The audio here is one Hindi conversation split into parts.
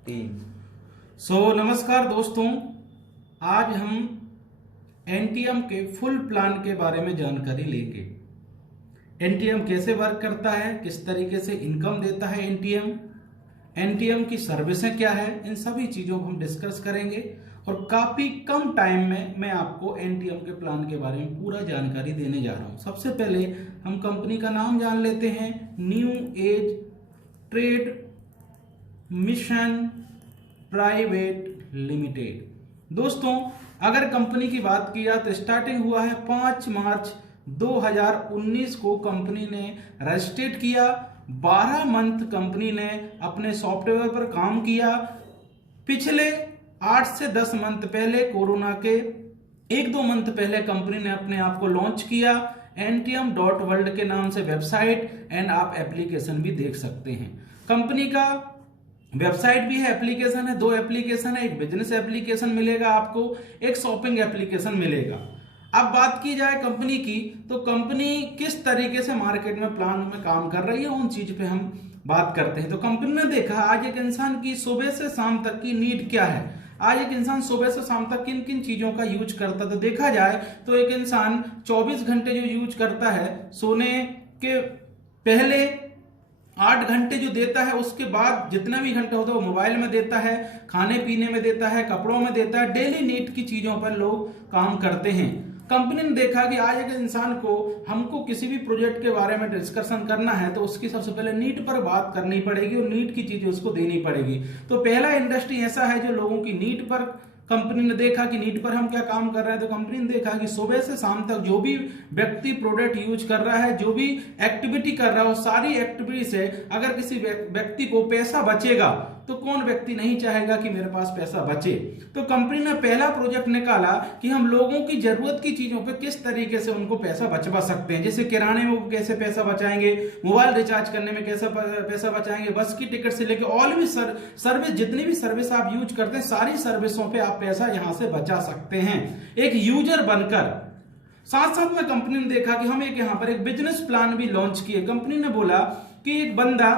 तीन। नमस्कार दोस्तों, आज हम एनटीएम के फुल प्लान के बारे में जानकारी लेंगे। एनटीएम कैसे वर्क करता है, किस तरीके से इनकम देता है एनटीएम की सर्विसें क्या है, इन सभी चीजों को हम डिस्कस करेंगे और काफी कम टाइम में मैं आपको एनटीएम के प्लान के बारे में पूरा जानकारी देने जा रहा हूं। सबसे पहले हम कंपनी का नाम जान लेते हैं, new age trade mission private limited. दोस्तों, अगर कंपनी की बात की जाए तो स्टार्टिंग हुआ है 5 मार्च 2019 को कंपनी ने रजिस्ट्रेट किया। 12 मंथ कंपनी ने अपने सॉफ्टवेयर पर काम किया। पिछले 8 से 10 मंथ पहले, कोरोना के 1-2 मंथ पहले कंपनी ने अपने आप को लॉन्च किया। ntm.world के नाम से वेबसाइट एंड आप एप्लीकेशन भी देख सकते हैं। कंपनी का वेबसाइट भी है, एप्लीकेशन है, 2 एप्लीकेशन है, एक बिजनेस एप्लीकेशन मिलेगा आपको, एक शॉपिंग एप्लीकेशन मिलेगा। अब बात की जाए कंपनी की, तो कंपनी किस तरीके से मार्केट में प्लान में काम कर रही है, उन चीज पे हम बात करते हैं। तो कंपनी ने देखा आज एक इंसान की सुबह से शाम तक की नीड क्या है, आज एक इंसान सुबह से शाम तक किन किन चीजों का यूज करता है। तो देखा जाए तो एक इंसान 24 घंटे जो यूज करता है, सोने के पहले 8 घंटे जो देता है, उसके बाद जितना भी घंटा होता है वो मोबाइल में देता है, खाने पीने में देता है, कपड़ों में देता है, डेली नीड की चीजों पर लोग काम करते हैं। कंपनी ने देखा कि आज एक इंसान को हमको किसी भी प्रोजेक्ट के बारे में डिस्कशन करना है तो उसकी सबसे पहले नीड पर बात करनी पड़ेगी और नीड की चीजें उसको देनी पड़ेगी। तो पहला इंडस्ट्री ऐसा है जो लोगों की नीड पर कंपनी ने देखा कि नीड पर हम क्या काम कर रहे हैं। तो कंपनी ने देखा कि सुबह से शाम तक जो भी व्यक्ति प्रोडक्ट यूज कर रहा है, जो भी एक्टिविटी कर रहा है, वो सारी एक्टिविटी से अगर किसी व्यक्ति को पैसा बचेगा तो कौन व्यक्ति नहीं चाहेगा कि मेरे पास पैसा बचे। तो कंपनी ने पहला प्रोजेक्ट निकाला कि हम लोगों की जरूरत की चीजों पे किस तरीके से उनको पैसा बचवा सकते हैं। जैसे किराने में वो कैसे पैसा बचाएंगे, मोबाइल रिचार्ज करने में कैसे पैसा बचाएंगे, बस की टिकट से लेकर ऑल भी सर्विस, जितनी भी सर्विस आप यूज करते हैं, सारी सर्विसों पे आप पैसा यहां से बचा सकते हैं एक यूजर बनकर। साथ साथ में कंपनी ने देखा कि हम एक यहां पर एक बिजनेस प्लान भी लॉन्च किए। कंपनी ने बोला कि एक बंदा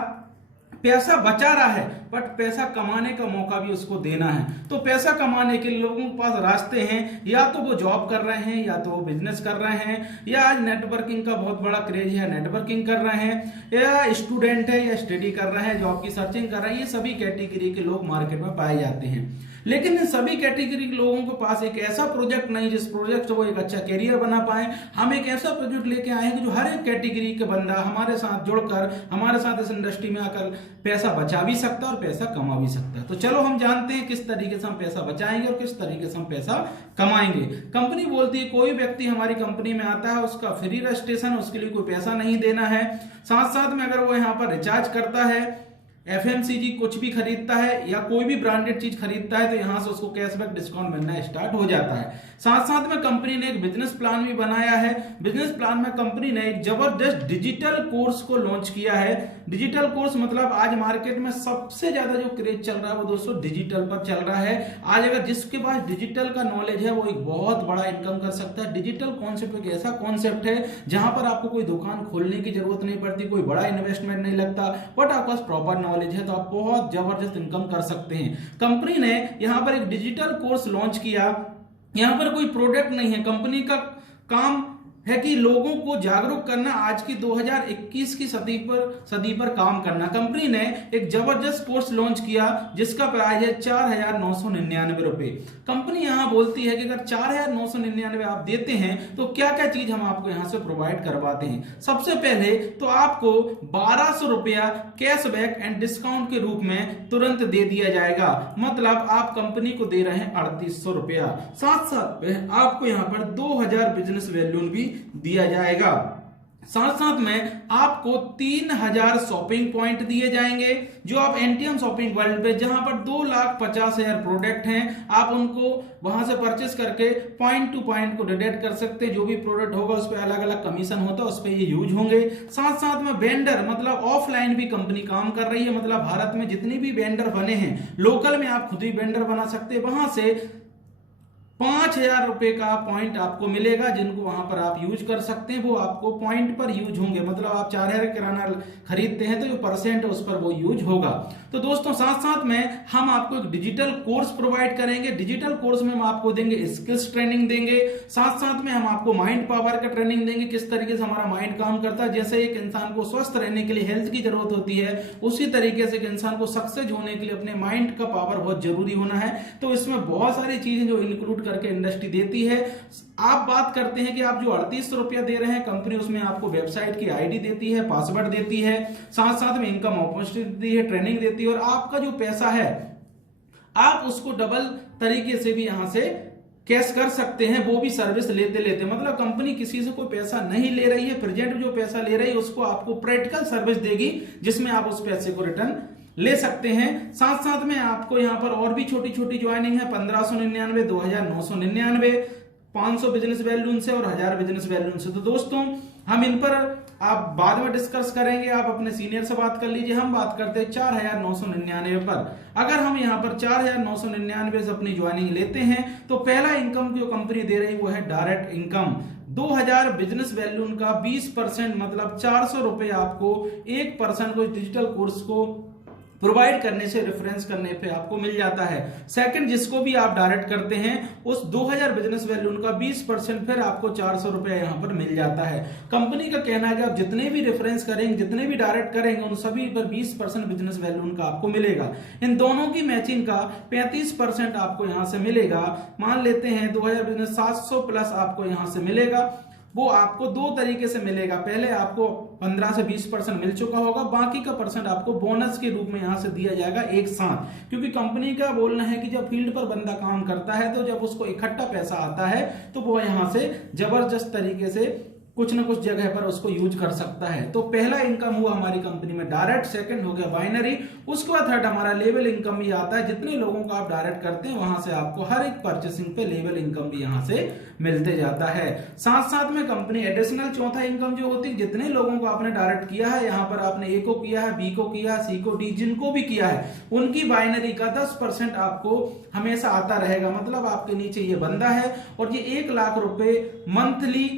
पैसा बचा रहा है बट पैसा कमाने का मौका भी उसको देना है। तो पैसा कमाने के लोगों के पास रास्ते हैं, या तो वो जॉब कर रहे हैं, या तो वो बिजनेस कर रहे हैं, या आज नेटवर्किंग का बहुत बड़ा क्रेज है, नेटवर्किंग कर रहे हैं, या स्टूडेंट है, या स्टडी कर रहे हैं, जॉब की सर्चिंग कर रहे हैं। ये सभी कैटेगरी के लोग मार्केट में पाए जाते हैं। लेकिन इन सभी कैटेगरी के लोगों के पास एक ऐसा प्रोजेक्ट नहीं जिस प्रोजेक्ट से वो एक अच्छा करियर बना पाए। हम एक ऐसा प्रोजेक्ट लेके आए हैं कि जो हर एक कैटेगरी के बंदा हमारे साथ जुड़कर, हमारे साथ इस इंडस्ट्री में आकर पैसा बचा भी सकता है और पैसा कमा भी सकता है। तो चलो हम जानते हैं किस तरीके से हम पैसा बचाएंगे और किस तरीके से हम पैसा कमाएंगे। कंपनी बोलती है कोई व्यक्ति हमारी कंपनी में आता है उसका फ्री रजिस्ट्रेशन, उसके लिए कोई पैसा नहीं देना है। साथ साथ में अगर वो यहाँ पर रिचार्ज करता है, एफएमसीजी कुछ भी खरीदता है या कोई भी ब्रांडेड चीज खरीदता है, तो यहां से उसको कैशबैक डिस्काउंट मिलना स्टार्ट हो जाता है। साथ साथ में कंपनी ने एक बिजनेस प्लान भी बनाया है। बिजनेस प्लान में कंपनी ने एक जबरदस्त डिजिटल कोर्स को लॉन्च किया है। डिजिटल कोर्स मतलब आज मार्केट में सबसे ज्यादा जो क्रेज चल रहा है वो दोस्तों डिजिटल पर चल रहा है। आज अगर जिसके पास डिजिटल का नॉलेज है वो एक बहुत बड़ा इनकम कर सकता है। डिजिटल कॉन्सेप्ट एक ऐसा कॉन्सेप्ट है जहां पर आपको कोई दुकान खोलने की जरूरत नहीं पड़ती, कोई बड़ा इन्वेस्टमेंट नहीं लगता, बट आपके पास प्रॉपर नॉलेज है तो आप बहुत जबरदस्त इनकम कर सकते हैं। कंपनी ने यहां पर एक डिजिटल कोर्स लॉन्च किया। यहां पर कोई प्रोडक्ट नहीं है, कंपनी का काम है कि लोगों को जागरूक करना, आज की 2021 की सदी पर काम करना। कंपनी ने एक जबरदस्त कोर्स लॉन्च किया जिसका प्राइस है 4,999 रुपए। कंपनी यहां बोलती है कि अगर 4,999 आप देते हैं तो क्या क्या चीज हम आपको यहां से प्रोवाइड करवाते हैं। सबसे पहले तो आपको 1,200 रुपया कैशबैक एंड डिस्काउंट के रूप में तुरंत दे दिया जाएगा। मतलब आप कंपनी को दे रहे हैं 3,800 रुपया। साथ साथ आपको यहां पर 2,000 बिजनेस वैल्यू भी दिया जाएगा। साथ साथ में आपको 3,000 शॉपिंग पॉइंट दिए जाएंगे जो आप एनटीएम शॉपिंग वर्ल्ड पे, जहां पर 2,50,000 प्रोडक्ट हैं, आप उनको वहां से परचेस करके पॉइंट टू पॉइंट को डिडक्ट कर सकते हैं। जो भी प्रोडक्ट होगा उस पर अलग अलग कमीशन होता है, उस पर ये यूज होंगे। साथ साथ में वेंडर मतलब ऑफलाइन भी कंपनी काम कर रही है। मतलब भारत में जितनी भी वेंडर बने हैं, लोकल में आप खुद ही वेंडर बना सकते हैं, वहां से 5,000 रुपए का पॉइंट आपको मिलेगा, जिनको वहां पर आप यूज कर सकते हैं, वो आपको पॉइंट पर यूज होंगे। मतलब आप 4,000 किराना खरीदते हैं तो जो परसेंट है उस पर वो यूज होगा। तो दोस्तों साथ साथ में हम आपको एक डिजिटल कोर्स प्रोवाइड करेंगे। डिजिटल कोर्स में हम आपको देंगे स्किल्स ट्रेनिंग देंगे, साथ साथ में हम आपको माइंड पावर का ट्रेनिंग देंगे, किस तरीके से हमारा माइंड काम करता है। जैसे एक इंसान को स्वस्थ रहने के लिए हेल्थ की जरूरत होती है, उसी तरीके से एक इंसान को सक्सेस होने के लिए अपने माइंड का पावर बहुत जरूरी होना है। तो इसमें बहुत सारी चीजें जो इंक्लूड करके इंडस्ट्री देती है। आप बात करते हैं कि आप जो 3800 रुपया दे रहे हैं, कंपनी उसमें आपको वेबसाइट की आईडी देती है, पासवर्ड देती है, साथ साथ में इनकम अपॉर्चुनिटी देती है, ट्रेनिंग देती है, और आपका जो पैसा है आप उसको डबल तरीके से भी यहां से कैश कर सकते हैं, वो भी सर्विस लेते लेते। मतलब कंपनी किसी से कोई पैसा नहीं ले रही है, प्रेजेंट जो पैसा ले रही है उसको आपको प्रैक्टिकल सर्विस देगी, जिसमें आप उस पैसे को रिटर्न ले सकते हैं। साथ साथ में आपको यहाँ पर और भी छोटी छोटी ज्वाइनिंग है, 1599, 2,999, 500 बिजनेस वैल्यून से और 1000 बिजनेस वैल्यून से। तो दोस्तों हम इन पर आप बाद में डिस्कस करेंगे, आप अपने सीनियर से बात कर लीजिए। हम बात करते हैं 4,999 पर। अगर हम यहाँ पर 4,999 से अपनी ज्वाइनिंग लेते हैं तो पहला इनकम जो कंपनी दे रही वो है डायरेक्ट इनकम। 2,000 बिजनेस वैल्यून का 20%, मतलब 400 रुपए आपको 1% को डिजिटल कोर्स को प्रोवाइड करने से, रेफरेंस करने पे आपको मिल जाता है। सेकंड, जिसको भी आप डायरेक्ट करते हैं उस 2,000 बिजनेस वैल्यू का 20% फिर आपको 400 रुपया यहाँ पर मिल जाता है। कंपनी का कहना है कि आप जितने भी रेफरेंस करेंगे, जितने भी डायरेक्ट करेंगे, उन सभी पर 20% बिजनेस वैल्यू का आपको मिलेगा। इन दोनों की मैचिंग का 35% आपको यहाँ से मिलेगा। मान लेते हैं 2,000 बिजनेस 700 प्लस आपको यहाँ से मिलेगा। वो आपको दो तरीके से मिलेगा, पहले आपको 15 से 20% मिल चुका होगा, बाकी का परसेंट आपको बोनस के रूप में यहां से दिया जाएगा एक साथ। क्योंकि कंपनी का बोलना है कि जब फील्ड पर बंदा काम करता है तो जब उसको इकट्ठा पैसा आता है तो वो यहां से जबरदस्त तरीके से कुछ न कुछ जगह पर उसको यूज कर सकता है। तो पहला इनकम हुआ हमारी कंपनी में डायरेक्ट, सेकंड हो गया बाइनरी, उसके बाद थर्ड हमारा लेवल इनकम भी आता है। जितने लोगों को आप डायरेक्ट करते हैं वहां से आपको हर एक परचेसिंग पे लेवल इनकम भी यहां से मिलते जाता है। साथ साथ में कंपनी एडिशनल चौथा इनकम जो होती है, जितने लोगों को आपने डायरेक्ट किया है, यहाँ पर आपने ए को किया है, बी को किया है, सी को, डी, जिनको भी किया है, उनकी बाइनरी का 10% आपको हमेशा आता रहेगा। मतलब आपके नीचे ये बंदा है और ये 1 लाख रुपए मंथली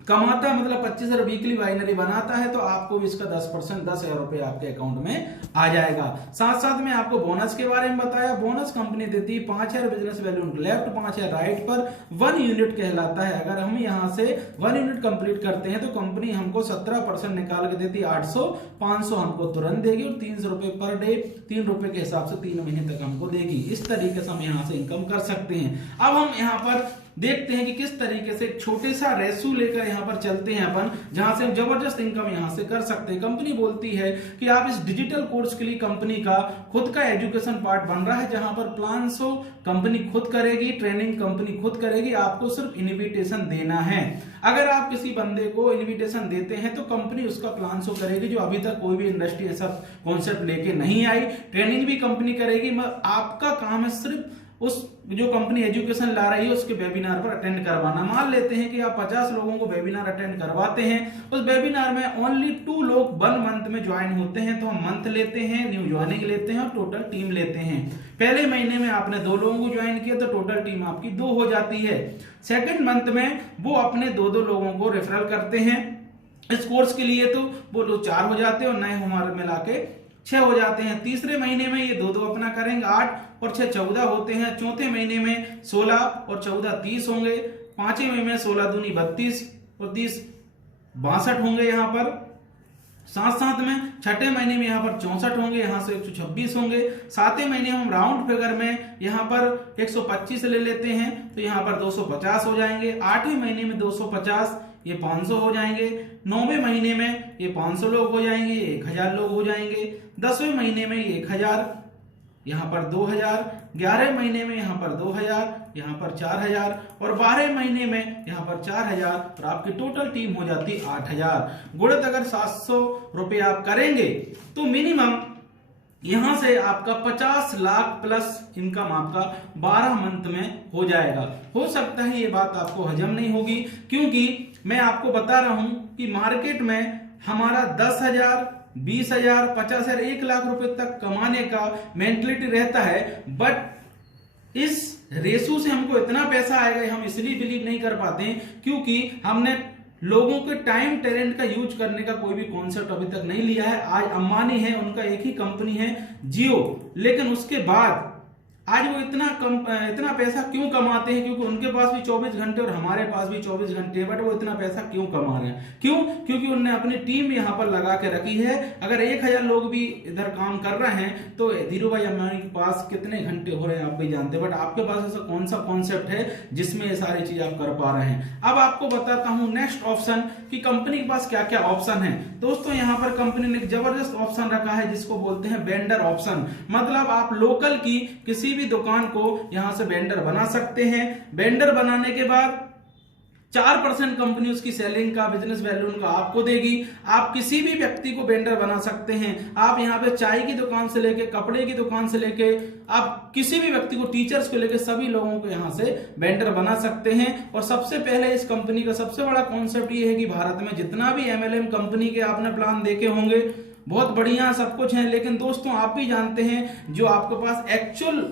कमाता है, मतलब 25,000 वीकली बाइनरी बनाता है, तो आपको भी इसका 10%, 10,000 रुपए आपके अकाउंट में आ जाएगा। साथ साथ में आपको बोनस के बारे में बताया। बोनस कंपनी देती है 5,000 बिजनेस वैल्यू लेफ्ट, 5,000 राइट पर, 1 यूनिट कहलाता है। अगर हम यहाँ से 1 यूनिट कंप्लीट करते हैं तो कंपनी हमको 17% निकाल के देती है, 800, 500 हमको तुरंत देगी और 300 रुपए पर डे, 3 रुपए के हिसाब से 3 महीने तक हमको देगी। इस तरीके से हम यहाँ से इनकम कर सकते हैं। अब हम यहाँ पर देखते हैं कि किस तरीके से छोटे सा रेशो लेकर यहाँ पर चलते हैं अपन, जहां से हम जबरदस्त इनकम यहाँ से कर सकते हैं। कंपनी बोलती है कि आप इस डिजिटल कोर्स के लिए कंपनी का खुद का एजुकेशन पार्ट बन रहा है, जहां पर प्लान शो कंपनी खुद करेगी, ट्रेनिंग कंपनी खुद करेगी, आपको सिर्फ इन्विटेशन देना है। अगर आप किसी बंदे को इन्विटेशन देते हैं तो कंपनी उसका प्लान शो करेगी, जो अभी तक कोई भी इंडस्ट्री ऐसा कॉन्सेप्ट लेके नहीं आई। ट्रेनिंग भी कंपनी करेगी, आपका काम है सिर्फ उस जो कंपनी एजुकेशन ला रही है उसके वेबिनार पर अटेंड करवाना। मान लेते हैं कि आप 50 लोगों को वेबिनार अटेंड करवाते हैं, उस वेबिनार में ओनली 2 लोग 1 मंथ में ज्वाइन होते हैं, तो हम मंथ लेते हैं, न्यू ज्वाइनिंग लेते हैं और टोटल टीम लेते हैं। पहले महीने में आपने 2 लोगों को ज्वाइन किया तो टोटल टीम आपकी 2 हो जाती है। सेकंड मंथ में वो अपने 2-2 लोगों को रेफरल करते हैं इस कोर्स के लिए, तो वो लोग 4 हो जाते हैं और नए हमारे मिला के 6 हो जाते हैं। तीसरे महीने में ये 2-2 अपना करेंगे, 8 और 6 14 होते हैं। चौथे महीने में 16 और 14 30 होंगे। पांचवें महीने में 16 दूनी 32 और 30 62 होंगे यहाँ पर। साथ साथ में छठे महीने में यहाँ पर 64 होंगे, यहाँ से 126 होंगे। सातवें महीने हम राउंड फिगर में यहाँ पर 125 ले लेते हैं तो यहाँ पर 250 हो जाएंगे। 8वें महीने में 250, ये 500 हो जाएंगे। 9वें महीने में ये 500 लोग हो जाएंगे, 1000 लोग हो जाएंगे। 10वें महीने में ये 1000, यहाँ पर 2000। 11वें महीने में यहाँ पर 2000, यहाँ पर 4000 और 12वें महीने में यहाँ पर 4000 और आपकी टोटल टीम हो जाती 8000। गुणित अगर 700 रुपए आप करेंगे तो मिनिमम यहां से आपका 50 लाख प्लस इनकम आपका 12 मंथ में हो जाएगा। हो सकता है ये बात आपको हजम नहीं होगी, क्योंकि मैं आपको बता रहा हूं कि मार्केट में हमारा 10,000, 20,000, 50,000, 1 लाख रुपए तक कमाने का मेंटलिटी रहता है। बट इस रेशो से हमको इतना पैसा आएगा, हम इसलिए बिलीव नहीं कर पाते हैं क्योंकि हमने लोगों के टाइम टैलेंट का यूज करने का कोई भी कॉन्सेप्ट अभी तक नहीं लिया है। आज अंबानी है, उनका एक ही कंपनी है जियो, लेकिन उसके बाद आज वो इतना पैसा क्यों कमाते हैं? क्योंकि उनके पास भी 24 घंटे और हमारे पास भी 24 घंटे है, बट वो इतना पैसा क्यों कमा रहे हैं? क्यों? क्योंकि उन्होंने अपनी टीम यहाँ पर लगा के रखी है। अगर 1000 लोग भी इधर काम कर रहे हैं तो धीरू भाई अंबानी के पास कितने घंटे हो रहे हैं आप भी जानते हैं, बट आपके पास ऐसा कौन सा कॉन्सेप्ट है जिसमें ये सारी चीज आप कर पा रहे हैं? अब आपको बताता हूं नेक्स्ट ऑप्शन कि कंपनी के पास क्या क्या ऑप्शन है। दोस्तों यहाँ पर कंपनी ने एक जबरदस्त ऑप्शन रखा है जिसको बोलते हैं वेंडर ऑप्शन। मतलब आप लोकल की किसी भी दुकान को यहां से वेंडर बना सकते हैं। वेंडर बनाने के बाद 4% कंपनी उसकी सेलिंग का बिजनेस वैल्यू उनका आपको देगी। आप किसी भी व्यक्ति को वेंडर बना सकते हैं। आप यहाँ पे चाय की दुकान से लेके, कपड़े की दुकान से लेके, आप किसी भी व्यक्ति को, टीचर्स को लेके सभी लोगों को यहाँ से वेंडर बना सकते हैं। और सबसे पहले इस कंपनी का सबसे बड़ा कॉन्सेप्ट ये है कि भारत में जितना भी MLM कंपनी के आपने प्लान देखे होंगे बहुत बढ़िया सब कुछ है, लेकिन दोस्तों आप भी जानते हैं जो आपके पास एक्चुअल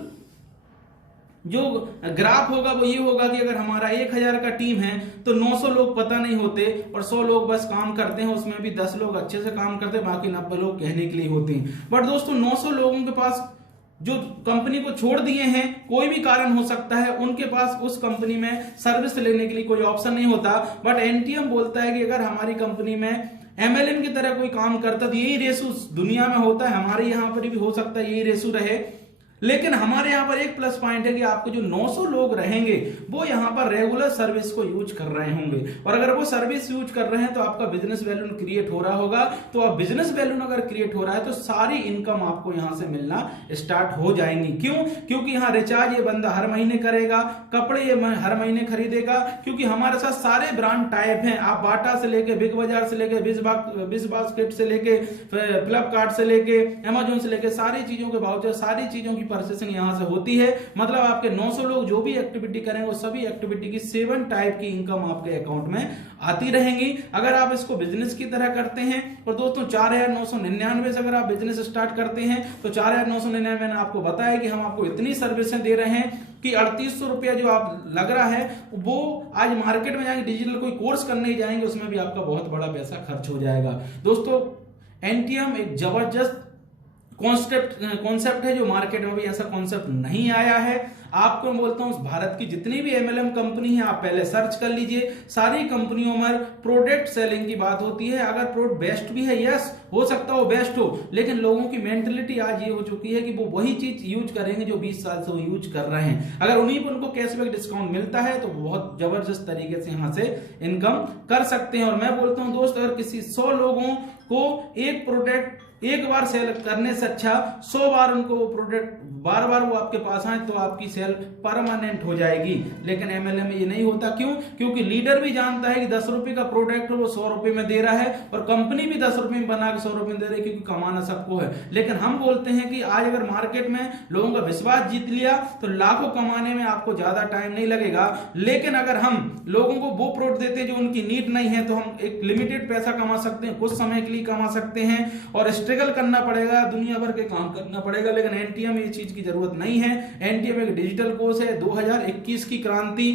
जो ग्राफ होगा वो ये होगा कि अगर हमारा 1000 का टीम है तो 900 लोग पता नहीं होते और 100 लोग बस काम करते हैं, उसमें भी 10 लोग अच्छे से काम करते हैं, बाकी 90 लोग कहने के लिए होते हैं। बट दोस्तों 900 लोगों के पास जो कंपनी को छोड़ दिए हैं, कोई भी कारण हो सकता है, उनके पास उस कंपनी में सर्विस लेने के लिए कोई ऑप्शन नहीं होता। बट NTM बोलता है कि अगर हमारी कंपनी में MLM की तरह कोई काम करता तो यही रेशो दुनिया में होता है, हमारे यहाँ पर भी हो सकता है यही रेशो रहे। लेकिन हमारे यहाँ पर एक प्लस पॉइंट है कि आपको जो 900 लोग रहेंगे वो यहाँ पर रेगुलर सर्विस को यूज कर रहे होंगे, और अगर वो सर्विस यूज कर रहे हैं तो आपका बिजनेस वैल्यू क्रिएट हो रहा होगा। तो अब बिजनेस वैल्यू अगर क्रिएट हो रहा है तो सारी इनकम आपको यहाँ से मिलना स्टार्ट हो जाएंगी। क्यों? क्योंकि यहाँ रिचार्ज ये बंदा हर महीने करेगा, कपड़े ये हर महीने खरीदेगा, क्योंकि हमारे साथ सारे ब्रांड टाइप हैं। आप बाटा से लेके, बिग बाजार से लेके, बिज बास्केट से लेके, फ्लिपकार्ट से लेके, अमेजोन से लेके, सारी चीजों के वाउचर, सारी चीजों की प्रोसेसिंग यहां से होती है। मतलब आपके 900 लोग जो भी एक्टिविटी करेंगे वो सभी एक्टिविटी की 7 टाइप की इनकम आपके अकाउंट में आती रहेंगी अगर आप इसको बिजनेस की तरह करते हैं। और दोस्तों 4999 से अगर आप बिजनेस स्टार्ट करते हैं तो 4999 मैंने आपको बताया कि हम आपको इतनी सर्विसें दे रहे हैं कि 3800 रुपया जो आप लग रहा है वो आज मार्केट में जाएंगे, डिजिटल कोई कोर्स करने ही जाएंगे, उसमें भी आपका बहुत बड़ा पैसा खर्च हो जाएगा। दोस्तों NTM एक जबरदस्त कॉन्सेप्ट है जो मार्केट में भी ऐसा कॉन्सेप्ट नहीं आया है। आपको मैं बोलता हूं भारत की जितनी भी MLM कंपनी है आप पहले सर्च कर लीजिए, सारी कंपनियों में प्रोडक्ट सेलिंग की बात होती है। अगर प्रोडक्ट बेस्ट भी है, यस हो सकता है वो बेस्ट हो, लेकिन लोगों की मेंटलिटी आज ये हो चुकी है कि वो वही चीज यूज करेंगे जो 20 साल से वो यूज कर रहे हैं। अगर उन्हीं पर उनको कैशबैक डिस्काउंट मिलता है तो बहुत जबरदस्त तरीके से यहाँ से इनकम कर सकते हैं। और मैं बोलता हूँ दोस्त, अगर किसी 100 लोगों को एक प्रोडक्ट एक बार सेल करने से अच्छा 100 बार उनको वो प्रोडक्ट बार बार वो आपके पास आए तो आपकी सेल परमानेंट हो जाएगी। लेकिन MLM में ये नहीं होता। क्यों? क्योंकि लीडर भी जानता है कि 10 रुपए का प्रोडक्ट वो 100 रुपए में दे रहा है, और कंपनी भी 10 रुपए में बना के 100 रुपए में दे रही है, क्योंकि कमाना सबको है। लेकिन हम बोलते हैं कि आज अगर मार्केट में लोगों का विश्वास जीत लिया तो लाखों कमाने में आपको ज्यादा टाइम नहीं लगेगा। लेकिन अगर हम लोगों को वो प्रोडक्ट देते हैं जो उनकी नीड नहीं है तो हम एक लिमिटेड पैसा कमा सकते हैं, कुछ समय के लिए कमा सकते हैं, और स्ट्रगल करना पड़ेगा, दुनिया भर के काम करना पड़ेगा। लेकिन NTM ये चीज की जरूरत नहीं है। NTM एक डिजिटल कोर्स है, 2021 की क्रांति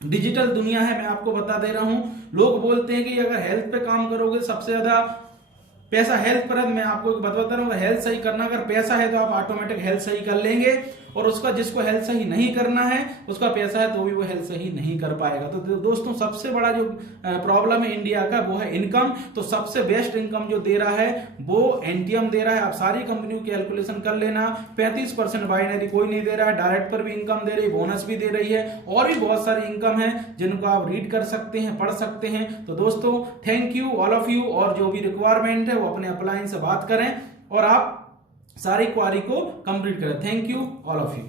डिजिटल दुनिया है। मैं आपको बता दे रहा हूं, लोग बोलते हैं कि अगर हेल्थ पे काम करोगे सबसे ज्यादा पैसा हेल्थ पर, मैं आपको बताता रहा हूं, हेल्थ सही करना अगर पैसा है तो आप ऑटोमेटिक हेल्थ सही कर लेंगे, और उसका जिसको हेल्थ सही नहीं करना है उसका पैसा है तो भी वो हेल्थ सही नहीं कर पाएगा। तो दोस्तों सबसे बड़ा जो प्रॉब्लम है इंडिया का वो है इनकम। तो सबसे बेस्ट इनकम जो दे रहा है वो NTM दे रहा है। आप सारी कंपनियों की कैलकुलेशन कर लेना, 35% बाइनरी कोई नहीं दे रहा है, डायरेक्ट पर भी इनकम दे रही है, बोनस भी दे रही है, और भी बहुत सारी इनकम है जिनको आप रीड कर सकते हैं, पढ़ सकते हैं। तो दोस्तों thank you all of you, और जो भी रिक्वायरमेंट है वो अपने अपलाइन से बात करें और आप सारी क्वारी को कंप्लीट करें। Thank you all of you.